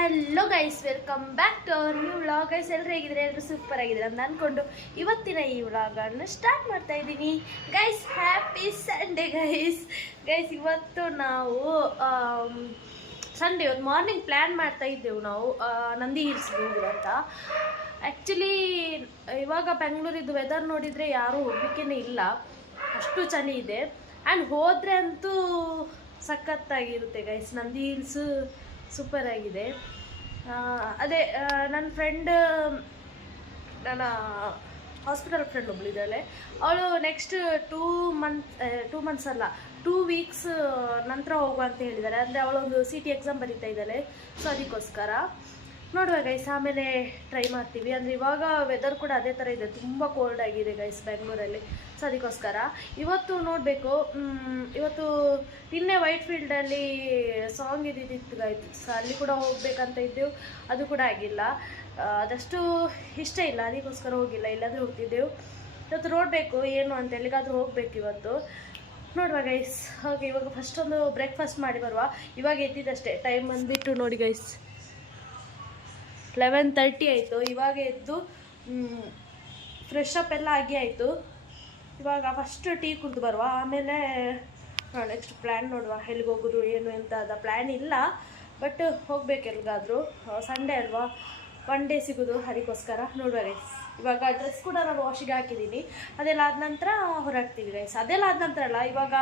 Hello guys welcome back to our new vlog guys ಎಲ್ಲರೂ ಹೇಗಿದ್ರೆ ಎಲ್ಲರೂ ಸೂಪರ್ ಆಗಿದ್ರೆ ಅಂತ ಅಂದ್ಕೊಂಡು ಇವತ್ತಿನ ಈ ವ್ಲಾಗನ್ನು ಸ್ಟಾರ್ಟ್ ಮಾಡ್ತಾ ಇದ್ದೀನಿ. Guys happy Sunday guys guys ಇವತ್ತು ನಾವು ಸಂಡೇ ಒಂದು ಮಾರ್ನಿಂಗ್ ಪ್ಲ್ಯಾನ್ ಮಾಡ್ತಾ ಇದ್ದೆವು ನಾವು ನಂದಿ ಹಿಲ್ಸ್ ಅಂತ. ಆ್ಯಕ್ಚುಲಿ ಇವಾಗ ಬೆಂಗಳೂರಿದ್ದು ವೆದರ್ ನೋಡಿದರೆ ಯಾರೂ ಹೋಗ್ಲಿಕ್ಕೇ ಇಲ್ಲ. ಅಷ್ಟು ಚಳಿ ಇದೆ. ಆ್ಯಂಡ್ ಹೋದರೆ ಅಂತೂ ಸಖತ್ತಾಗಿರುತ್ತೆ ಗೈಸ್ ನಂದಿ ಹಿಲ್ಸು ಸೂಪರ್ ಆಗಿದೆ. ಅದೇ ನನ್ನ ಫ್ರೆಂಡ್ ನನ್ನ ಹಾಸ್ಪಿಟಲ್ ಫ್ರೆಂಡ್ ಒಬ್ಳಿದ್ದಾಳೆ ಅವಳು next two month two months ಅಲ್ಲ ಟೂ ವೀಕ್ಸ್ ನಂತರ ಹೋಗುವ ಅಂತ ಹೇಳಿದ್ದಾರೆ ಅಂದರೆ ಅವಳೊಂದು ಸಿ ಟಿ ಎಕ್ಸಾಮ್ ಬರೀತಾ ಇದ್ದಾಳೆ. ಸೊ ಅದಕ್ಕೋಸ್ಕರ. ನೋಡುವ ಗೈಸ್ ಆಮೇಲೆ ಟ್ರೈ ಮಾಡ್ತೀವಿ. ಅಂದರೆ ಇವಾಗ ವೆದರ್ ಕೂಡ ಅದೇ ಥರ ಇದೆ. ತುಂಬ ಕೋಲ್ಡ್ ಆಗಿದೆ ಗೈಸ್ ಬೆಂಗಳೂರಲ್ಲಿ ಸೊ ಅದಕ್ಕೋಸ್ಕರ ಇವತ್ತು ನೋಡಬೇಕು. ಇವತ್ತು ನಿನ್ನೆ ವೈಟ್ ಫೀಲ್ಡಲ್ಲಿ ಸಾಂಗ್ ಇದ್ದಿದ್ದು ಗೈಸ್ ಸೊ ಅಲ್ಲಿ ಕೂಡ ಹೋಗ್ಬೇಕಂತ ಇದ್ದೆವು. ಅದು ಕೂಡ ಆಗಿಲ್ಲ. ಅದಷ್ಟು ಇಷ್ಟ ಇಲ್ಲ. ಅದಕ್ಕೋಸ್ಕರ ಹೋಗಿಲ್ಲ. ಇಲ್ಲಾದರೂ ಹೋಗ್ತಿದ್ದೆವು. ಇವತ್ತು ನೋಡಬೇಕು ಏನು ಅಂತ. ಎಲ್ಲಿಗಾದರೂ ಹೋಗ್ಬೇಕು ಇವತ್ತು. ನೋಡುವ ಗೈಸ್ ಹಾಗೆ ಇವಾಗ ಫಸ್ಟ್ ಒಂದು ಬ್ರೇಕ್ಫಾಸ್ಟ್ ಮಾಡಿ ಬರುವ. ಇವಾಗ ಎದ್ದಿದ್ದಷ್ಟೇ. ಟೈಮ್ ಬಂದುಬಿಟ್ಟು ನೋಡಿ ಗೈಸ್ ಲೆವೆನ್ ತರ್ಟಿ ಆಯಿತು. ಇವಾಗ ಎದ್ದು ಫ್ರೆಶ್ ಅಪ್ ಎಲ್ಲ ಆಗಿ ಆಯಿತು. ಇವಾಗ ಫಸ್ಟ್ ಟೀ ಕುಡಿದು ಬರುವ. ಆಮೇಲೆ ನೆಕ್ಸ್ಟ್ ಪ್ಲ್ಯಾನ್ ನೋಡುವ. ಎಲ್ಲಿಗೆ ಹೋಗೋದು, ಏನು ಅಂತ ಅದ ಪ್ಲ್ಯಾನ್ ಇಲ್ಲ. ಬಟ್ ಹೋಗ್ಬೇಕು ಎಲ್ಲಿಗಾದರೂ ಸಂಡೇ ಅಲ್ವಾ? ಒನ್ ಡೇ ಸಿಗೋದು ಅದಕ್ಕೋಸ್ಕರ ನೋಡುವ ಗೈಸ್ ಇವಾಗ ಡ್ರೆಸ್ ಕೂಡ ನಾನು ವಾಶಿಗೆ ಹಾಕಿದ್ದೀನಿ. ಅದೆಲ್ಲ ಆದ ನಂತರ ಹೊರಡ್ತೀವಿ ಗೈಸ್ ಅದೆಲ್ಲ ಆದ ನಂತರ ಅಲ್ಲ, ಇವಾಗ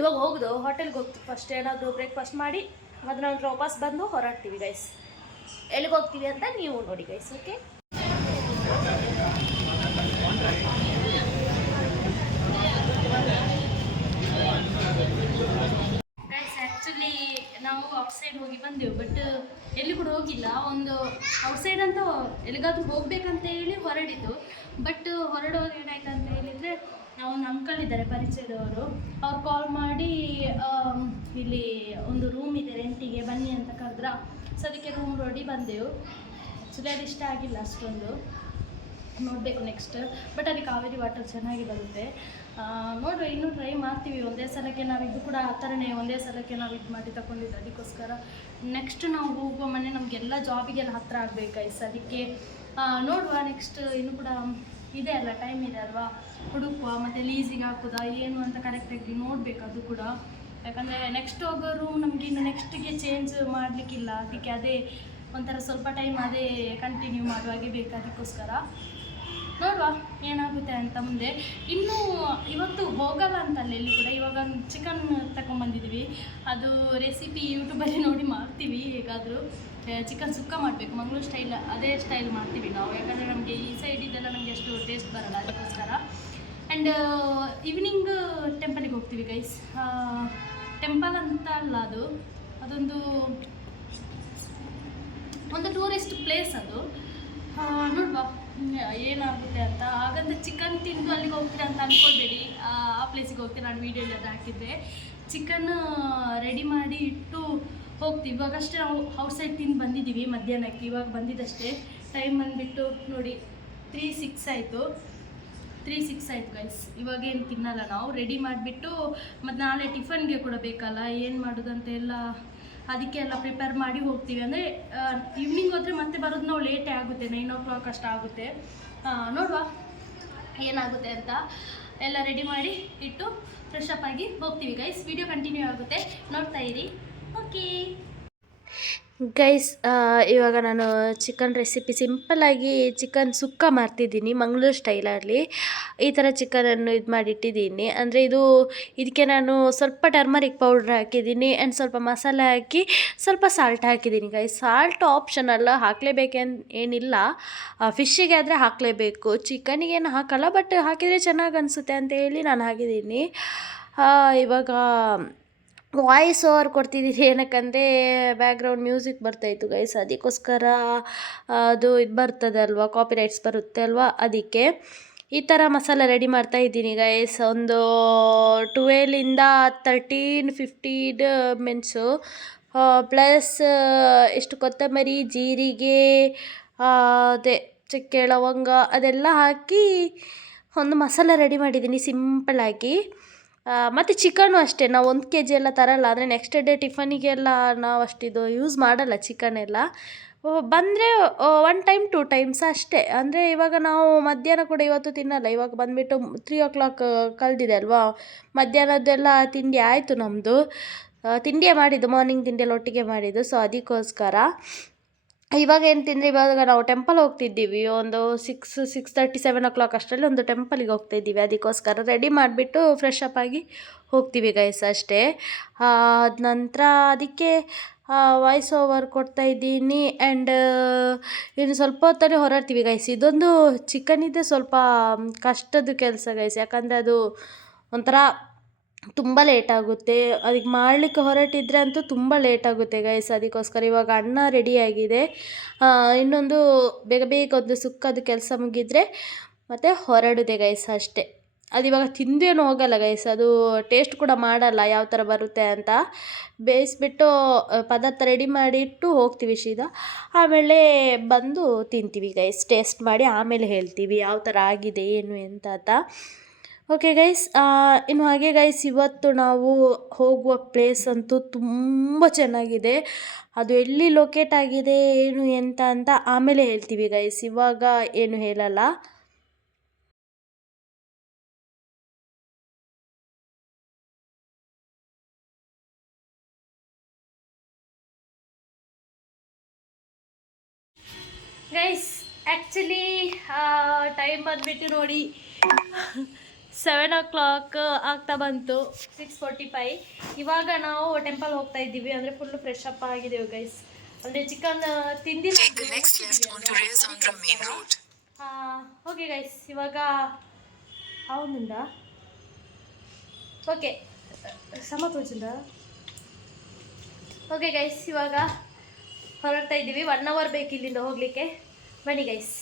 ಇವಾಗ ಹೋಗೋದು. ಹೋಟೆಲ್ಗೆ ಹೋಗ್ತೀವಿ. ಫಸ್ಟ್ ಏನಾದರೂ ಬ್ರೇಕ್ಫಾಸ್ಟ್ ಮಾಡಿ ಅದ್ರ ನಂತರ ವಾಪಸ್ ಬಂದು ಹೊರಡ್ತೀವಿ ಗೈಸ್ ಎಲ್ಲಿಗೆ ಹೋಗ್ತೀವಿ ಅಂತ ನೀವು ನೋಡಿ ಗೈಸ್ ಓಕೆ ಗೈಸ್ ಆ್ಯಕ್ಚುಲಿ ನಾವು ಔಟ್ಸೈಡ್ ಹೋಗಿ ಬಂದೆವು ಬಟ್ ಎಲ್ಲಿ ಕೂಡ ಹೋಗಿಲ್ಲ. ಒಂದು ಔಟ್ಸೈಡ್ ಅಂತ ಎಲ್ಲಿಗಾದ್ರೂ ಹೋಗ್ಬೇಕಂತ ಹೇಳಿ ಹೊರಡಿದ್ದು. ಬಟ್ ಹೊರಡುವಾಗ ಏನಾಯ್ತು ಅಂತ ಹೇಳಿದರೆ ಒಂದು ಅಂಕಲ್ ಇದ್ದಾರೆ, ಪರಿಚಯದವರು. ಅವ್ರು ಕಾಲ್ ಮಾಡಿ ಇಲ್ಲಿ ಒಂದು ರೂಮ್ ಇದೆ ರೆಂಟಿಗೆ ಬನ್ನಿ ಅಂತ ಕರೆದ್ರ. ಸೊ ಅದಕ್ಕೆ ರೂಮ್ ನೋಡಿ ಬಂದೆವು. ಆ್ಯಕ್ಚುಲಿ ಅದು ಇಷ್ಟ ಆಗಿಲ್ಲ ಅಷ್ಟೊಂದು. ನೋಡಬೇಕು ನೆಕ್ಸ್ಟ್ ಬಟ್ ಅಲ್ಲಿ ಕಾವೇರಿ ವಾಟರ್ ಚೆನ್ನಾಗಿ ಬರುತ್ತೆ. ನೋಡುವ, ಇನ್ನೂ ಟ್ರೈ ಮಾಡ್ತೀವಿ. ಒಂದೇ ಸಲಕ್ಕೆ ನಾವು ಇದು ಕೂಡ ಆ ಥರನೇ ಒಂದೇ ಸಲಕ್ಕೆ ನಾವು ಇದು ಮಾಡಿ ತಗೊಂಡಿದ್ದು ಅದಕ್ಕೋಸ್ಕರ ನೆಕ್ಸ್ಟ್ ನಾವು ಹೋಗುವ ಮನೆ ನಮಗೆಲ್ಲ ಜಾಬಿಗೆಲ್ಲ ಹತ್ತಿರ ಆಗಬೇಕು ಗೈಸ್ ಅದಕ್ಕೆ ನೋಡುವ ನೆಕ್ಸ್ಟ್ ಇನ್ನು ಕೂಡ ಇದೆ ಅಲ್ಲ ಟೈಮ್ ಇದೆ ಅಲ್ವಾ? ಹುಡುಕುವ, ಮತ್ತು ಲೀಸಿಗೆ ಹಾಕೋದಾ, ಏನು ಅಂತ ಕರೆಕ್ಟಾಗಿ ನೋಡಬೇಕು ಅದು ಕೂಡ. ಯಾಕಂದರೆ ನೆಕ್ಸ್ಟ್ ಹೋಗೋ ರೂಮ್ ನಮಗೆ ಇನ್ನು ನೆಕ್ಸ್ಟಿಗೆ ಚೇಂಜ್ ಮಾಡಲಿಕ್ಕಿಲ್ಲ. ಅದಕ್ಕೆ ಅದೇ ಒಂಥರ ಸ್ವಲ್ಪ ಟೈಮ್ ಅದೇ ಕಂಟಿನ್ಯೂ ಮಾಡುವಾಗೆ ಬೇಕು ಅದಕ್ಕೋಸ್ಕರ. ನೋಡುವ, ಏನಾಗುತ್ತೆ ಅಂತ ಮುಂದೆ. ಇನ್ನು ಇವತ್ತು ಹೋಗಲ್ಲ ಅಂತಲ್ಲ ಎಲ್ಲಿ ಕೂಡ. ಇವಾಗ ಚಿಕನ್ ತಗೊಂಬಂದಿದ್ದೀವಿ ಅದು ರೆಸಿಪಿ ಯೂಟ್ಯೂಬಲ್ಲಿ ನೋಡಿ ಮಾಡ್ತೀವಿ ಹೇಗಾದರೂ. ಚಿಕನ್ ಸುಕ್ಕ ಮಾಡಬೇಕು. ಮಂಗಳೂರು ಸ್ಟೈಲ್ ಅದೇ ಸ್ಟೈಲ್ ಮಾಡ್ತೀವಿ ನಾವು. ಯಾಕಂದರೆ ನಮಗೆ ಈ ಸೈಡ್ ನಮಗೆ ಅಷ್ಟು ಟೇಸ್ಟ್ ಬರಲ್ಲ ಅದಕ್ಕೋಸ್ಕರ. ಆ್ಯಂಡ್ ಈವ್ನಿಂಗ್ ಟೆಂಪಲಿಗೆ ಹೋಗ್ತೀವಿ ಗೈಸ್ ಟೆಂಪಲ್ ಅಂತ ಅಲ್ಲ ಅದು? ಅದೊಂದು ಒಂದು ಟೂರಿಸ್ಟ್ ಪ್ಲೇಸ್ ಅದು. ನೋಡುವ ಏನಾಗುತ್ತೆ ಅಂತ. ಹಾಗಂತ ಚಿಕನ್ ತಿಂದು ಅಲ್ಲಿಗೆ ಹೋಗ್ತೀರಾ ಅಂತ ಅಂದ್ಕೊಳ್ಬೇಡಿ ಆ ಪ್ಲೇಸಿಗೆ ಹೋಗ್ತೀನಿ, ನಾನು ವೀಡಿಯೋ ಎಲ್ಲ ಹಾಕಿದ್ದೆ. ಚಿಕನ್ ರೆಡಿ ಮಾಡಿ ಇಟ್ಟು ಹೋಗ್ತೀವಿ. ಇವಾಗಷ್ಟೇ ನಾವು ಔಟ್ಸೈಡ್ ತಿಂದು ಬಂದಿದ್ದೀವಿ ಮಧ್ಯಾಹ್ನಕ್ಕೆ. ಇವಾಗ ಬಂದಿದ್ದಷ್ಟೇ. ಟೈಮ್ ಬಂದುಬಿಟ್ಟು ನೋಡಿ ತ್ರೀ ಸಿಕ್ಸ್ ಆಯಿತು. ತ್ರೀ ಸಿಕ್ಸ್ ಆಯ್ತು ಗೈಸ್ ಇವಾಗೇನು ತಿನ್ನಲ್ಲ ನಾವು? ರೆಡಿ ಮಾಡಿಬಿಟ್ಟು ಮತ್ತು ನಾಳೆ ಟಿಫನ್ಗೆ ಕೂಡ ಬೇಕಲ್ಲ? ಏನು ಮಾಡೋದು ಅಂತ ಎಲ್ಲ ಅದಕ್ಕೆ ಎಲ್ಲ ಪ್ರಿಪೇರ್ ಮಾಡಿ ಹೋಗ್ತೀವಿ. ಅಂದರೆ ಈವ್ನಿಂಗ್ ಹೋದರೆ ಮತ್ತೆ ಬರೋದು ನಾವು ಲೇಟೇ ಆಗುತ್ತೆ. ನೈನ್ ಓ ಕ್ಲಾಕ್ ಅಷ್ಟು ಆಗುತ್ತೆ. ನೋಡುವ ಏನಾಗುತ್ತೆ ಅಂತ ಎಲ್ಲ ರೆಡಿ ಮಾಡಿ ಇಟ್ಟು ಫ್ರೆಶ್ ಅಪ್ ಆಗಿ ಹೋಗ್ತೀವಿ ಗೈಸ್ ವಿಡಿಯೋ ಕಂಟಿನ್ಯೂ ಆಗುತ್ತೆ. ನೋಡ್ತಾ ಇರಿ. ಓಕೆ ಗೈಸ್ ಇವಾಗ ನಾನು ಚಿಕನ್ ರೆಸಿಪಿ ಸಿಂಪಲ್ಲಾಗಿ ಚಿಕನ್ ಸುಕ್ಕ ಮಾಡ್ತಿದ್ದೀನಿ, ಮಂಗಳೂರು ಸ್ಟೈಲಲ್ಲಿ ಈ ಥರ ಚಿಕನನ್ನು ಇದು ಮಾಡಿಟ್ಟಿದ್ದೀನಿ. ಅಂದರೆ ಇದು ಇದಕ್ಕೆ ನಾನು ಸ್ವಲ್ಪ ಟರ್ಮರಿಕ್ ಪೌಡ್ರ್ ಹಾಕಿದ್ದೀನಿ ಆ್ಯಂಡ್ ಸ್ವಲ್ಪ ಮಸಾಲೆ ಹಾಕಿ ಸ್ವಲ್ಪ ಸಾಲ್ಟ್ ಹಾಕಿದ್ದೀನಿ ಗೈಸ್ ಸಾಲ್ಟ್ ಆಪ್ಷನಲ್ಲ ಹಾಕಲೇಬೇಕೇನು, ಏನಿಲ್ಲ. ಫಿಶ್ಶಿಗೆ ಆದರೆ ಹಾಕಲೇಬೇಕು. ಚಿಕನಿಗೇನು ಹಾಕಲ್ಲ ಬಟ್ ಹಾಕಿದರೆ ಚೆನ್ನಾಗಿ ಅನಿಸುತ್ತೆ ಅಂತ ಹೇಳಿ ನಾನು ಹಾಕಿದ್ದೀನಿ. ಇವಾಗ ವಾಯ್ಸ್ ಓವರ್ ಕೊಡ್ತಿದ್ದೀನಿ ಏನಕ್ಕಂದರೆ ಬ್ಯಾಕ್ಗ್ರೌಂಡ್ ಮ್ಯೂಸಿಕ್ ಬರ್ತಾಯಿತ್ತು ಗೈಸ್ ಅದಕ್ಕೋಸ್ಕರ, ಅದು ಇದು ಬರ್ತದೆ ಕಾಪಿರೈಟ್ಸ್ ಕಾಪಿ ರೈಟ್ಸ್ ಬರುತ್ತೆ ಅಲ್ವಾ? ಅದಕ್ಕೆ ಈ ಥರ ಮಸಾಲ ರೆಡಿ ಮಾಡ್ತಾ ಇದ್ದೀನಿ ಗೈಸ್ ಒಂದು ಟ್ವೆಲಿಂದ ತರ್ಟೀನ್ ಫಿಫ್ಟೀಡ್ ಮೆಣಸು ಪ್ಲಸ್ ಎಷ್ಟು ಕೊತ್ತಂಬರಿ, ಜೀರಿಗೆ ಅದೇ ಚಕ್ಕೆ, ಲವಂಗ ಅದೆಲ್ಲ ಹಾಕಿ ಒಂದು ಮಸಾಲ ರೆಡಿ ಮಾಡಿದ್ದೀನಿ ಸಿಂಪಲ್ಲಾಗಿ ಮತ್ತು ಚಿಕನ್ನು ಅಷ್ಟೇ, ನಾವು ಒಂದು ಕೆ ಜಿ ಎಲ್ಲ ತರಲ್ಲ ಅಂದರೆ ನೆಕ್ಸ್ಟ್ ಡೇ ಟಿಫನಿಗೆಲ್ಲ ನಾವು ಅಷ್ಟಿದು ಯೂಸ್ ಮಾಡಲ್ಲ ಚಿಕನ್ ಎಲ್ಲ ಬಂದರೆ ಒನ್ ಟೈಮ್ ಟೂ ಟೈಮ್ಸ್ ಅಷ್ಟೇ. ಅಂದರೆ ಇವಾಗ ನಾವು ಮಧ್ಯಾಹ್ನ ಕೂಡ ಇವತ್ತು ತಿನ್ನಲ್ಲ, ಇವಾಗ ಬಂದುಬಿಟ್ಟು ತ್ರೀ ಓ ಕ್ಲಾಕ್ ಕಳೆದಿದೆ ಅಲ್ವಾ? ಮಧ್ಯಾಹ್ನದ್ದೆಲ್ಲ ತಿಂಡಿ ಆಯಿತು ನಮ್ಮದು ತಿಂಡಿಯೇ ಮಾಡಿದ್ದು ಮಾರ್ನಿಂಗ್ ತಿಂಡಿಯಲ್ಲಿ ಒಟ್ಟಿಗೆ ಮಾಡಿದ್ದು ಸೊ ಅದಕ್ಕೋಸ್ಕರ. ಇವಾಗ ಏನು ತಿಂದರೆ? ಇವಾಗ ನಾವು ಟೆಂಪಲ್ ಹೋಗ್ತಿದ್ದೀವಿ. ಒಂದು six six thirty seven o'clock ಅಷ್ಟರಲ್ಲಿ ಒಂದು ಟೆಂಪಲಿಗೆ ಹೋಗ್ತಾ ಇದ್ದೀವಿ. ಅದಕ್ಕೋಸ್ಕರ ರೆಡಿ ಮಾಡಿಬಿಟ್ಟು ಫ್ರೆಶ್ ಅಪ್ ಆಗಿ ಹೋಗ್ತೀವಿ ಗೈಸ್ ಅಷ್ಟೇ. ಅದ ನಂತರ ಅದಕ್ಕೆ ವಾಯ್ಸ್ ಓವರ್ ಕೊಡ್ತಾ ಇದ್ದೀನಿ. ಆ್ಯಂಡ್ ಇನ್ನು ಸ್ವಲ್ಪ ಹೊತ್ತಾನೆ ಹೊರಡ್ತೀವಿ ಗೈಸ್ ಇದೊಂದು ಚಿಕನ್ ಇದೆ ಸ್ವಲ್ಪ ಕಷ್ಟದ ಕೆಲಸ ಗೈಸ್ ಯಾಕಂದರೆ ಅದು ಒಂಥರ ತುಂಬ ಲೇಟ್ ಆಗುತ್ತೆ. ಅದಕ್ಕೆ ಮಾಡಲಿಕ್ಕೆ ಹೊರಟಿದ್ರೆ ಅಂತೂ ತುಂಬ ಲೇಟ್ ಆಗುತ್ತೆ ಗೈಸ್ ಅದಕ್ಕೋಸ್ಕರ ಇವಾಗ ಅನ್ನ ರೆಡಿಯಾಗಿದೆ ಇನ್ನೊಂದು ಬೇಗ ಬೇಗ ಒಂದು ಸುಕ್ಕದು ಕೆಲಸ ಮುಗಿದ್ರೆ ಮತ್ತು ಹೊರಡುದೆ ಗೈಸ್ ಅಷ್ಟೇ. ಅದು ಇವಾಗ ತಿಂದೇನು ಹೋಗಲ್ಲ ಗೈಸ್ ಅದು ಟೇಸ್ಟ್ ಕೂಡ ಮಾಡಲ್ಲ ಯಾವ ಥರ ಬರುತ್ತೆ ಅಂತ. ಬೇಯಿಸ್ಬಿಟ್ಟು ಪದಾರ್ಥ ರೆಡಿ ಮಾಡಿ ಇಟ್ಟು ಹೋಗ್ತೀವಿ ಸೀದಾ ಆಮೇಲೆ ಬಂದು ತಿಂತೀವಿ ಗೈಸ್ ಟೇಸ್ಟ್ ಮಾಡಿ ಆಮೇಲೆ ಹೇಳ್ತೀವಿ ಯಾವ ಥರ ಆಗಿದೆ, ಏನು ಎಂತ ಅಂತ. ಓಕೆ ಗೈಸ್ ಇನ್ನು ಹಾಗೆ ಗೈಸ್ ಇವತ್ತು ನಾವು ಹೋಗುವ ಪ್ಲೇಸ್ ಅಂತೂ ತುಂಬ ಚೆನ್ನಾಗಿದೆ. ಅದು ಎಲ್ಲಿ ಲೊಕೇಟ್ ಆಗಿದೆ, ಏನು ಎಂತ ಅಂತ ಆಮೇಲೆ ಹೇಳ್ತೀವಿ ಗೈಸ್ ಇವಾಗ ಏನು ಹೇಳಲ್ಲ. ಗೈಸ್ ಆ್ಯಕ್ಚುಲಿ ಟೈಮ್ ಬಂದ್ಬಿಟ್ಟು ನೋಡಿ. ಸೆವೆನ್ ಓ ಕ್ಲಾಕ್ ಆಗ್ತಾ ಬಂತು. ಸಿಕ್ಸ್ ಫೋರ್ಟಿ ಫೈ ಇವಾಗ ನಾವು ಟೆಂಪಲ್ ಹೋಗ್ತಾ ಇದ್ದೀವಿ. ಅಂದರೆ ಫುಲ್ಲು ಫ್ರೆಶ್ ಅಪ್ ಆಗಿದ್ದೀವಿ ಗೈಸ್ ಅಂದರೆ ಚಿಕನ್ ತಿಂದಿ ಓಕೆ ಗೈಸ್ ಇವಾಗ ಅವನಿಂದ. ಓಕೆ ಸಮತೋಚಿಂದ ಓಕೆ ಗೈಸ್ ಇವಾಗ ಹೊರಡ್ತಾ ಇದ್ದೀವಿ. ಒನ್ ಅವರ್ ಬೇಕು ಇಲ್ಲಿಂದ ಹೋಗಲಿಕ್ಕೆ. ಬನ್ನಿ ಗೈಸ್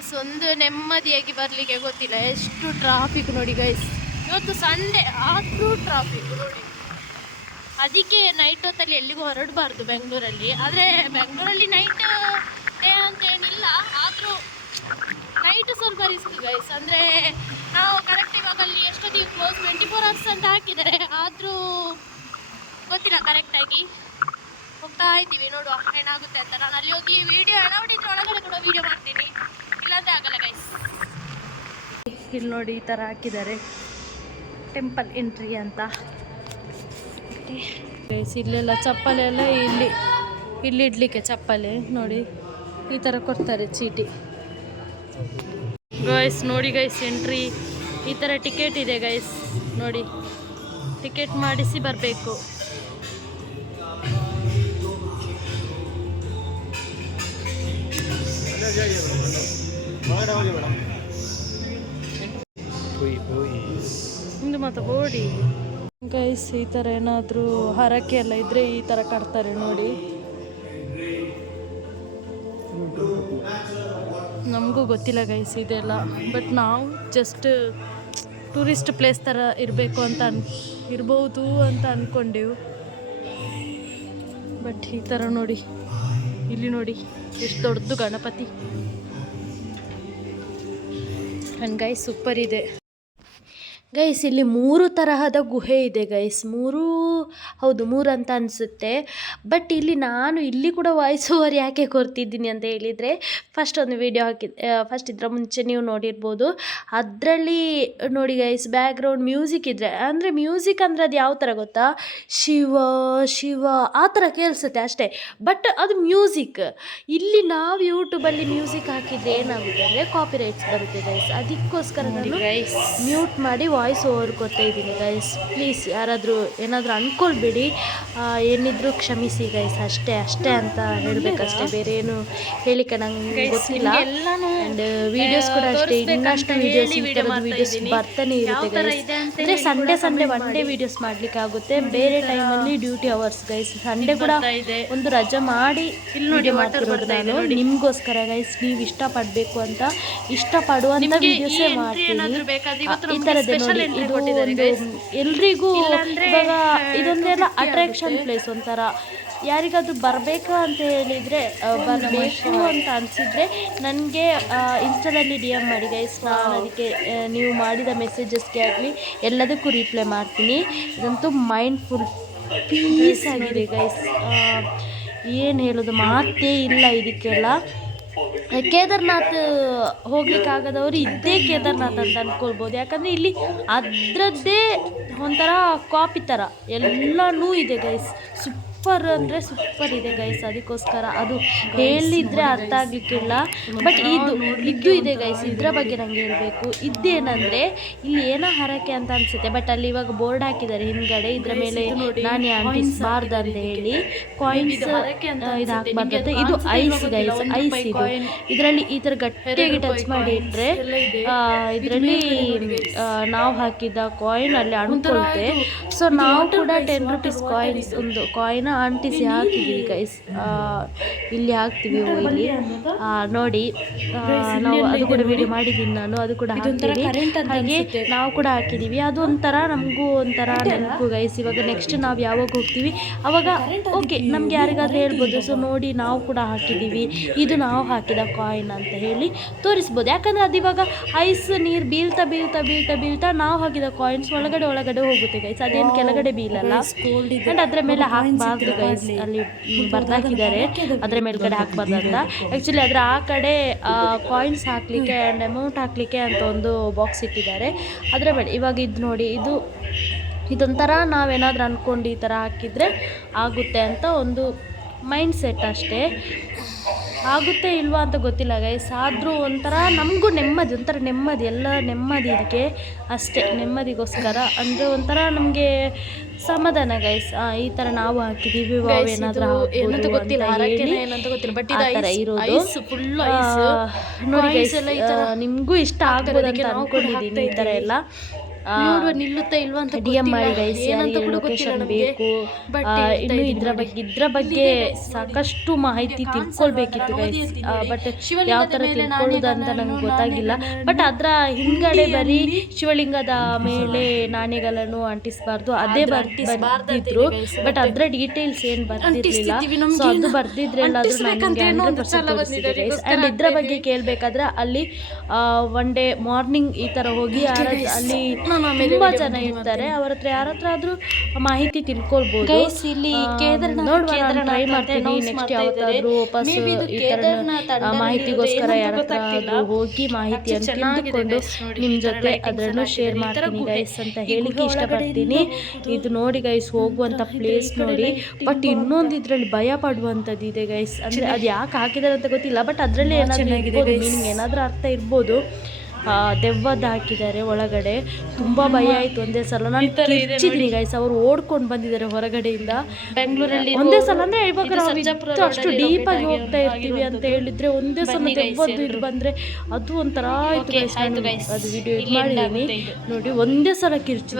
ಗೈಸ್ ಒಂದು ನೆಮ್ಮದಿಯಾಗಿ ಬರಲಿಕ್ಕೆ ಗೊತ್ತಿಲ್ಲ. ಎಷ್ಟು ಟ್ರಾಫಿಕ್ ನೋಡಿ ಗೈಸ್ ಇವತ್ತು ಸಂಡೇ ಆದರೂ ಟ್ರಾಫಿಕ್ ನೋಡಿ. ಅದಕ್ಕೆ ನೈಟ್ ಹೊತ್ತಲ್ಲಿ ಎಲ್ಲಿಗೂ ಹೊರಡಬಾರ್ದು ಬೆಂಗಳೂರಲ್ಲಿ ಆದರೆ ಬೆಂಗಳೂರಲ್ಲಿ ನೈಟ್ ಡೇ ಅಂತ ಏನಿಲ್ಲ. ಆದರೂ ನೈಟ್ ಸ್ವಲ್ಪ ರಿಸ್ಕ್ ಗೈಸ್ ಅಂದರೆ ನಾವು ಕರೆಕ್ಟ್ ಇವಾಗ ಅಲ್ಲಿ ಎಷ್ಟೊತ್ತಿಗೆ ಕ್ಲೋಸ್ ಟ್ವೆಂಟಿ ಫೋರ್ ಅವರ್ಸ್ ಅಂತ ಹಾಕಿದ್ದಾರೆ. ಆದರೂ ಗೊತ್ತಿಲ್ಲ ಕರೆಕ್ಟಾಗಿ ಹೋಗ್ತಾ ಇದ್ದೀವಿ ನೋಡುವ. ಏನಾಗುತ್ತೆ ಅಂತ. ನಾನು ಅಲ್ಲಿ ಹೋಗಿ ವಿಡಿಯೋ ಹೊಡಿದ್ರೆ ಒಳಗಡೆ ಕೂಡ ವೀಡಿಯೋ ಮಾಡ್ತೀನಿ. ಆಗಲ್ಲ ಗೈಸ್ ಇಲ್ಲಿ ನೋಡಿ ಈ ಥರ ಹಾಕಿದ್ದಾರೆ. ಟೆಂಪಲ್ ಎಂಟ್ರಿ ಅಂತ. ಗೈಸ್ ಇಲ್ಲೆಲ್ಲ ಚಪ್ಪಲೆಲ್ಲ ಇಲ್ಲಿ ಇಲ್ಲಿ ಇಡ್ಲಿಕ್ಕೆ ಚಪ್ಪಲಿ. ನೋಡಿ, ಈ ಥರ ಕೊಡ್ತಾರೆ ಚೀಟಿ. ಗೈಸ್ ನೋಡಿ ಗೈಸ್ ಎಂಟ್ರಿ ಈ ಥರ ಟಿಕೆಟ್ ಇದೆ ಗೈಸ್ ನೋಡಿ ಟಿಕೆಟ್ ಮಾಡಿಸಿ ಬರಬೇಕು. ಇದು ಮತ್ತೆ ಗೈಸ್ ಈ ಥರ ಏನಾದರೂ ಹರಕೆ ಎಲ್ಲ ಇದ್ರೆ ಈ ಥರ ಕಟ್ತಾರೆ ನೋಡಿ. ನಮಗೂ ಗೊತ್ತಿಲ್ಲ ಗೈಸ್ ಇದೆಲ್ಲ. ಬಟ್ ನಾವು ಜಸ್ಟ್ ಟೂರಿಸ್ಟ್ ಪ್ಲೇಸ್ ಥರ ಇರಬೇಕು ಅಂತ ಅನ್, ಇರ್ಬೋದು ಅಂತ ಅಂದ್ಕೊಂಡೆವು ಬಟ್ ಈ ಥರ ನೋಡಿ, ಇಲ್ಲಿ ನೋಡಿ, ಎಷ್ಟು ದೊಡ್ಡದು ಗಣಪತಿ. ಆ್ಯಂಡ್ ಗೈಸ್ ಸೂಪರ್ ಇದೆ. ಗೈಸ್ ಇಲ್ಲಿ ಮೂರು ತರಹದ ಗುಹೆ ಇದೆ ಗೈಸ್. ಮೂರು ಹೌದು ಮೂರು ಅಂತ ಅನಿಸುತ್ತೆ. ಬಟ್ ಇಲ್ಲಿ ನಾನು ಇಲ್ಲಿ ಕೂಡ ವಾಯ್ಸ್ ಓವರ್ ಯಾಕೆ ಕೊರ್ತಿದ್ದೀನಿ ಅಂತ ಹೇಳಿದರೆ ಫಸ್ಟ್ ಒಂದು ವಿಡಿಯೋ ಹಾಕಿ ಫಸ್ಟ್ ಇದರ ಮುಂಚೆ ನೀವು ನೋಡಿರ್ಬೋದು. ಅದರಲ್ಲಿ ನೋಡಿ ಗೈಸ್ ಬ್ಯಾಕ್ಗ್ರೌಂಡ್ ಮ್ಯೂಸಿಕ್ ಇದ್ದರೆ ಅಂದರೆ ಮ್ಯೂಸಿಕ್ ಅಂದರೆ ಅದು ಯಾವ ಥರ ಗೊತ್ತಾ? ಶಿವ ಶಿವ ಆ ಥರ ಕೇಳಿಸುತ್ತೆ ಅಷ್ಟೇ. ಬಟ್ ಅದು ಮ್ಯೂಸಿಕ್ ಇಲ್ಲಿ ನಾವು ಯೂಟ್ಯೂಬಲ್ಲಿ ಮ್ಯೂಸಿಕ್ ಹಾಕಿದರೆ ಏನಾಗುತ್ತೆ ಅಂದರೆ ಕಾಪಿ ರೈಟ್ಸ್ ಬರುತ್ತೆ ಗೈಸ್. ಅದಕ್ಕೋಸ್ಕರ ನಾನು ಮ್ಯೂಟ್ ಮಾಡಿ ವಾಯ್ಸ್ ಓವರ್ ಕೊಡ್ತಾ ಇದ್ದೀನಿ ಗೈಸ್ ಪ್ಲೀಸ್ ಯಾರಾದರೂ ಏನಾದರೂ ಅಂದ್ಕೊಳ್ಬೇಡಿ ಏನಿದ್ರು ಕ್ಷಮಿಸಿ ಗೈಸ್ ಅಷ್ಟೇ ಅಷ್ಟೇ ಅಂತ ಹೇಳಬೇಕಷ್ಟೇ. ಬೇರೆ ಏನು ಹೇಳಿಕೆ ನಂಗೆ ಗೊತ್ತಿಲ್ಲ. ಆ್ಯಂಡ್ ವಿಡಿಯೋಸ್ ಕೂಡ ಅಷ್ಟೇ ಇನ್ನಷ್ಟು ವೀಡಿಯೋಸ್ ವೀಡಿಯೋಸ್ ಥರದ ವಿಡಿಯೋಸ್ ಬರ್ತಾನೆ ಇರುತ್ತೆ ಗೈಸ್ ಅಂದರೆ Sunday Sunday one day videos ಮಾಡಲಿಕ್ಕೆ ಆಗುತ್ತೆ. ಬೇರೆ ಟೈಮಲ್ಲಿ ಡ್ಯೂಟಿ ಅವರ್ಸ್ ಗೈಸ್ ಸಂಡೇ ಕೂಡ ಒಂದು ರಜೆ ಮಾಡಿ ವಿಡಿಯೋ ಮಾಡ್ತಿರೋದು ನಾನು. ನಿಮಗೋಸ್ಕರ ಗೈಸ್ ನೀವು ಇಷ್ಟಪಡಬೇಕು ಅಂತ ಇಷ್ಟಪಡುವಂಥ ವೀಡಿಯೋಸೇ ಮಾಡ್ತೀನಿ. ಈ ಥರದ್ದೇ ನೋಡಿ ಇದು ಒಂದು ಎಲ್ರಿಗೂ ಇವಾಗ ಇದೊಂದೆಲ್ಲ ಅಟ್ರಾಕ್ಷನ್ ಪ್ಲೇಸ್ ಒಂಥರ. ಯಾರಿಗಾದ್ರೂ ಬರಬೇಕು ಅಂತ ಹೇಳಿದರೆ ಬರಬೇಕು ಅಂತ ಅನಿಸಿದರೆ ನನಗೆ ಇನ್ಸ್ಟಾದಲ್ಲಿ ಡಿ ಎಂ ಮಾಡಿ ಗೈಸ್ ನಾನು ಅದಕ್ಕೆ ನೀವು ಮಾಡಿದ ಮೆಸೇಜಸ್ಗೆ ಆಗಲಿ ಎಲ್ಲದಕ್ಕೂ ರಿಪ್ಲೈ ಮಾಡ್ತೀನಿ. ಇದಂತೂ ಮೈಂಡ್ ಫುಲ್ ಪೀಸ್ ಆಗಿದೆ ಗೈಸ್ ಏನು ಹೇಳೋದು? ಮಾತೇ ಇಲ್ಲ ಇದಕ್ಕೆಲ್ಲ. ಕೇದಾರ್ನಾಥ್ ಹೋಗ್ಲಿಕ್ಕಾಗದವರು ಇದ್ದೇ ಕೇದಾರ್ನಾಥ್ ಅಂತ ಅನ್ಕೊಳ್ಬೋದು. ಯಾಕಂದರೆ ಇಲ್ಲಿ ಅದರದ್ದೇ ಒಂಥರ ಕಾಪಿ ಥರ ಎಲ್ಲನೂ ಇದೆ ಗೈಸ್ ಸೂಪರ್ ಅಂದರೆ ಸೂಪರ್ ಇದೆ ಗೈಸ್ ಅದಕ್ಕೋಸ್ಕರ ಅದು ಹೇಳಿದ್ರೆ ಅರ್ಥ ಆಗಲಿಕ್ಕಿಲ್ಲ ಬಟ್ ಇದು ಇದು ಇದೆ ಗೈಸ್ ಇದರ ಬಗ್ಗೆ ನಂಗೆ ಹೇಳಬೇಕು. ಇದೇನಂದರೆ ಇಲ್ಲಿ ಏನೋ ಹರಕೆ ಅಂತ ಅನಿಸುತ್ತೆ. ಬಟ್ ಅಲ್ಲಿ ಇವಾಗ ಬೋರ್ಡ್ ಹಾಕಿದ್ದಾರೆ ಹಿಂದ್ಗಡೆ. ಇದರ ಮೇಲೆ ನಾನೇ ಅಂಟಿಸಬಾರ್ದು ಅಂತ ಹೇಳಿ. ಕಾಯಿನ್ಸ್ ಇದು ಹಾಕ್ಬಾರ್ದು ಇದು ಐಸ್ ಗೈಸ್ ಐಸ್ ಇದು. ಇದರಲ್ಲಿ ಈ ಥರ ಗಟ್ಟಿಯಾಗಿ ಟಚ್ ಮಾಡಿ ಇಟ್ಟರೆ ಇದರಲ್ಲಿ ನಾವು ಹಾಕಿದ ಕಾಯಿನ್ ಅಲ್ಲಿ ಅಣುತ್ತೆ ಸೊ ನಾವು ಕೂಡ ಟೆನ್ ರುಪೀಸ್ ಕಾಯಿನ್ಸ್ ಒಂದು ಕಾಯಿನ್ ಅಂಟಿಸಿ ಹಾಕಿದ್ದೀವಿ ಗೈಸ್ ಇಲ್ಲಿ ಹಾಕ್ತೀವಿ ಹೋಗಿ ಇಲ್ಲಿ. ನೋಡಿ ನಾವು ಅದು ಕೂಡ ವೀಡಿಯೋ ಮಾಡಿದ್ದೀನಿ ನಾನು ಅದು ಕೂಡ ಹಾಕ್ತೀವಿ ಹಾಗೆ ನಾವು ಕೂಡ ಹಾಕಿದ್ದೀವಿ. ಅದು ಒಂಥರ ನಮಗೂ ಒಂಥರ ನೆನಪು ಗೈಸ್ ಇವಾಗ ನೆಕ್ಸ್ಟ್ ನಾವು ಯಾವಾಗ ಹೋಗ್ತೀವಿ? ಅವಾಗ ಓಕೆ ನಮ್ಗೆ ಯಾರಿಗಾದ್ರೂ ಹೇಳ್ಬೋದು. ಸೊ ನೋಡಿ ನಾವು ಕೂಡ ಹಾಕಿದ್ದೀವಿ. ಇದು ನಾವು ಹಾಕಿದ ಕಾಯಿನ್ ಅಂತ ಹೇಳಿ ತೋರಿಸ್ಬೋದು. ಯಾಕಂದ್ರೆ ಅದು ಇವಾಗ ಐಸ್ ನೀರು ಬೀಳ್ತಾ ಬೀಳ್ತಾ ಬೀಳ್ತಾ ಬೀಳ್ತಾ ನಾವು ಹಾಕಿದ ಕಾಯಿನ್ಸ್ ಒಳಗಡೆ ಒಳಗಡೆ ಹೋಗುತ್ತೆ ಗೈಸ್ ಅದೇನು ಕೆಳಗಡೆ ಬೀಳಲ್ಲ. ಆ್ಯಂಡ್ ಅದ್ರ ಮೇಲೆ ಹಾಕಬಾರ್ದು. ಗೈಸ್ ಅಲ್ಲಿ ಬರ್ದಾಕಿದ್ದಾರೆ. ಅದ್ರ ಮೇಲ್ಗಡೆ ಹಾಕ್ಬಾರ್ದು ಅಂತ. ಆಕ್ಚುಲಿ ಅದರ ಆ ಕಡೆ ಕಾಯಿನ್ಸ್ ಹಾಕಲಿಕ್ಕೆ ಆ್ಯಂಡ್ ಅಮೌಂಟ್ ಹಾಕಲಿಕ್ಕೆ ಅಂತ ಒಂದು ಬಾಕ್ಸ್ ಇಟ್ಟಿದ್ದಾರೆ. ಅದರ ಮೇಲೆ ಇವಾಗ ಇದು ನೋಡಿ ಇದು ಇದೊಂಥರ ನಾವೇನಾದರೂ ಅಂದ್ಕೊಂಡು ಈ ಥರ ಹಾಕಿದರೆ ಆಗುತ್ತೆ ಅಂತ ಒಂದು ಮೈಂಡ್ ಸೆಟ್ ಅಷ್ಟೇ. ಆಗುತ್ತೆ ಇಲ್ವಾ ಅಂತ ಗೊತ್ತಿಲ್ಲ ಗೈಸ್ ಆದರೂ ಒಂಥರ ನಮಗೂ ನೆಮ್ಮದಿ ಒಂಥರ ನೆಮ್ಮದಿ ಎಲ್ಲ ನೆಮ್ಮದಿ ಇದಕ್ಕೆ ಅಷ್ಟೇ ನೆಮ್ಮದಿಗೋಸ್ಕರ. ಅಂದರೆ ಒಂಥರ ನಮಗೆ ಸಮಾಧಾನ ಗೈಸ್ ಈ ಥರ ನಾವು ಹಾಕಿದ್ದೀವಿ ಏನಾದರೂ ಏನಂತ ಗೊತ್ತಿಲ್ಲ ಏನಂತ ಗೊತ್ತಿಲ್ಲ ಬಟ್ ಇದು ಇರೋದು. ಫುಲ್ ನೋಡಿ ಗೈಸ್ ನಿಮಗೂ ಇಷ್ಟ ಆಗೋದಕ್ಕೆ ಅನ್ಕೊಂಡಿದ್ದೀನಿ ಈ ಥರ ಎಲ್ಲ. ನಿಲ್ಲುತ್ತಾ ಇಲ್ವಾ ಅಂತ ಡಿ ಎಂ ಮಾಡಿ ಗೈಸ್ ಲೊಕೇಶನ್ ಬೇಕು? ಇನ್ನು ಇದ್ರ ಬಗ್ಗೆ ಇದ್ರ ಬಗ್ಗೆ ಸಾಕಷ್ಟು ಮಾಹಿತಿ ತಿಳ್ಕೊಳ್ಬೇಕಿತ್ತು ಗೈಸ್ ಬಟ್ ಯಾವ ಥರ ತಿಳ್ಕೊಳ್ಳೋದು ಅಂತ ನಂಗೆ ಗೊತ್ತಾಗಿಲ್ಲ. ಬಟ್ ಅದರ ಹಿಂದ್ಗಡೆ ಬರೀ ಶಿವಲಿಂಗದ ಮೇಲೆ ನಾಣ್ಯಗಳನ್ನು ಅಂಟಿಸಬಾರ್ದು. ಅದೇ ಬರ್ತಿದ್ರು ಬಟ್ ಅದ್ರ ಡೀಟೇಲ್ಸ್ ಏನು ಬರ್ತಿರ್ಲಿಲ್ಲ ಸೊ ಅದು ಬರ್ದಿದ್ರೆ ಅಂಡ್ ನನಗೆ ಹಂಡ್ರೆಡ್ ಪರ್ಸೆಂಟ್ ತೋರಿಸ್ತಿದೆ ಗೈಸ್ ಆ್ಯಂಡ್ ಇದ್ರ ಬಗ್ಗೆ ಕೇಳಬೇಕಾದ್ರೆ ಅಲ್ಲಿ ಒನ್ ಡೇ ಮಾರ್ನಿಂಗ್ ಈ ಥರ ಹೋಗಿ ಅಲ್ಲಿ ತುಂಬಾ ಜನ ಇರ್ತಾರೆ. ಅವ್ರ ಹತ್ರ ಯಾರ ಹತ್ರ ಆದ್ರೂ ಮಾಹಿತಿ ತಿಳ್ಕೊಳ್ಬೋದು. ಇಲ್ಲಿ ನೋಡುವ ಟ್ರೈ ಮಾಡ್ತೀನಿ ನೆಕ್ಸ್ಟ್ ಯಾವತ್ತಾದ್ರೂ ವಾಪಸ್ ಈ ಥರ ಮಾಹಿತಿಗೋಸ್ಕರ ಯಾರ ಹತ್ರ ಹೋಗಿ ಮಾಹಿತಿಯನ್ನು ಚೆನ್ನಾಗಿದೆ ತಿಳಿದುಕೊಂಡು ನಿಮ್ಮ ಜೊತೆ ಅದನ್ನು ಶೇರ್ ಮಾಡ್ತೀನಿ ಗೈಸ್ ಅಂತ ಹೇಳಿಕ್ಕೆ ಇಷ್ಟಪಡ್ತೀನಿ. ಇದು ನೋಡಿ ಗೈಸ್ ಹೋಗುವಂತ ಪ್ಲೇಸ್ ನೋಡಿ. ಬಟ್ ಇನ್ನೊಂದು ಇದರಲ್ಲಿ ಭಯ ಪಡುವಂತದ್ದು ಇದೆ ಗೈಸ್ ಅಂದ್ರೆ ಅದು ಯಾಕೆ ಹಾಕಿದಾರೆ ಅಂತ ಗೊತ್ತಿಲ್ಲ ಬಟ್ ಅದರಲ್ಲಿ ಏನಾದ್ರೂ ಮೀನಿಂಗ್ ಏನಾದ್ರೂ ಅರ್ಥ ಇರ್ಬೋದು. ದೆವ್ವದ್ದು ಹಾಕಿದ್ದಾರೆ ಒಳಗಡೆ. ತುಂಬಾ ಭಯ ಆಯ್ತು ಒಂದೇ ಸಲ. ನಾನು ಕಿರ್ಚಿದ್ದೀನಿ ಗೈಸ್ ಅವ್ರು ಓಡ್ಕೊಂಡು ಬಂದಿದ್ದಾರೆ ಹೊರಗಡೆಯಿಂದ. ಬೆಂಗಳೂರಲ್ಲಿ ಒಂದೇ ಸಲ ಅಂದ್ರೆ ಇವಾಗ ನಾವು ಅಷ್ಟು ಡೀಪ್ ಆಗಿ ಹೋಗ್ತಾ ಇರ್ತೀವಿ ಅಂತ ಹೇಳಿದ್ರೆ ಒಂದೇ ಸಲ ದೆವ್ವದ್ದು ಇದು. ಬಂದ್ರೆ ಅದು ಒಂಥರ ಆಯ್ತು ನಾನು ಅದು ವಿಡಿಯೋ ಇದು ಮಾಡಿದ್ದೀನಿ ನೋಡಿ ಒಂದೇ ಸಲ ಕಿರ್ಚಿ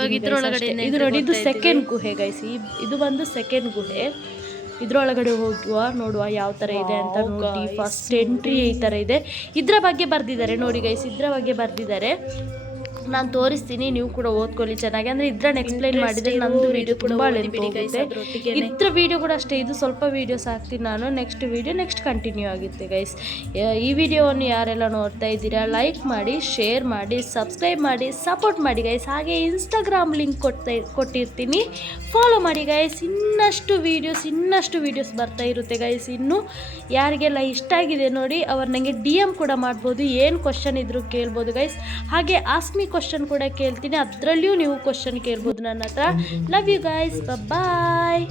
ಇದು ನೋಡಿ ಇದು ಸೆಕೆಂಡ್ ಗುಹೆ ಗೈಸ್ ಇದು ಬಂದು ಸೆಕೆಂಡ್ ಗುಹೆ. ಇದ್ರೊಳಗಡೆ ಹೋಗುವ ನೋಡುವ ಯಾವ ಥರ ಇದೆ ಅಂತ ನೋಡಿ. ಫಸ್ಟ್ ಎಂಟ್ರಿ ಈ ಥರ ಇದೆ. ಇದ್ರ ಬಗ್ಗೆ ಬರ್ದಿದ್ದಾರೆ. ನೋಡಿ ಗೈಸ್ ಇದ್ರ ಬಗ್ಗೆ ಬರ್ದಿದ್ದಾರೆ. ನಾನು ತೋರಿಸ್ತೀನಿ ನೀವು ಕೂಡ ಓದ್ಕೊಳ್ಳಿ ಚೆನ್ನಾಗಿ. ಅಂದರೆ ಇದ್ರನ್ನ ಎಕ್ಸ್ಪ್ಲೈನ್ ಮಾಡಿದರೆ ನಂದು ವಿಡಿಯೋ ತುಂಬ ಲೆಂತ್ ಹೋಗುತ್ತೆ. ಇದ್ರ ವಿಡಿಯೋ ಕೂಡ ಅಷ್ಟೇ ಇದು ಸ್ವಲ್ಪ ವೀಡಿಯೋಸ್ ಹಾಕ್ತೀನಿ ನಾನು. ನೆಕ್ಸ್ಟ್ ವಿಡಿಯೋ ನೆಕ್ಸ್ಟ್ ಕಂಟಿನ್ಯೂ ಆಗುತ್ತೆ ಗೈಸ್ ಈ ವಿಡಿಯೋವನ್ನು ಯಾರೆಲ್ಲ ನೋಡ್ತಾ ಇದ್ದೀರಾ ಲೈಕ್ ಮಾಡಿ ಶೇರ್ ಮಾಡಿ ಸಬ್ಸ್ಕ್ರೈಬ್ ಮಾಡಿ ಸಪೋರ್ಟ್ ಮಾಡಿ ಗೈಸ್ ಹಾಗೆ ಇನ್ಸ್ಟಾಗ್ರಾಮ್ ಲಿಂಕ್ ಕೊಡ್ತಾ ಕೊಟ್ಟಿರ್ತೀನಿ. ಫಾಲೋ ಮಾಡಿ ಗೈಸ್ ಇನ್ನಷ್ಟು ವೀಡಿಯೋಸ್ ಇನ್ನಷ್ಟು ವೀಡಿಯೋಸ್ ಬರ್ತಾ ಇರುತ್ತೆ ಗೈಸ್ ಇನ್ನು. ಯಾರಿಗೆಲ್ಲ ಇಷ್ಟ ಆಗಿದೆ ನೋಡಿ ಅವ್ರು ನನಗೆ ಡಿ ಎಂ ಕೂಡ ಮಾಡ್ಬೋದು. ಏನು ಕ್ವಶನ್ ಇದ್ರು ಕೇಳ್ಬೋದು ಗೈಸ್ ಹಾಗೆ ಆಸ್ಮಿ ಕ್ವಶನ್ ಕೂಡ ಕೇಳ್ತೀನಿ. ಅದರಲ್ಲಿಯೂ ನೀವು ಕ್ವಶನ್ ಕೇಳ್ಬೋದು ನನ್ನ ಹತ್ರ. Love you guys bye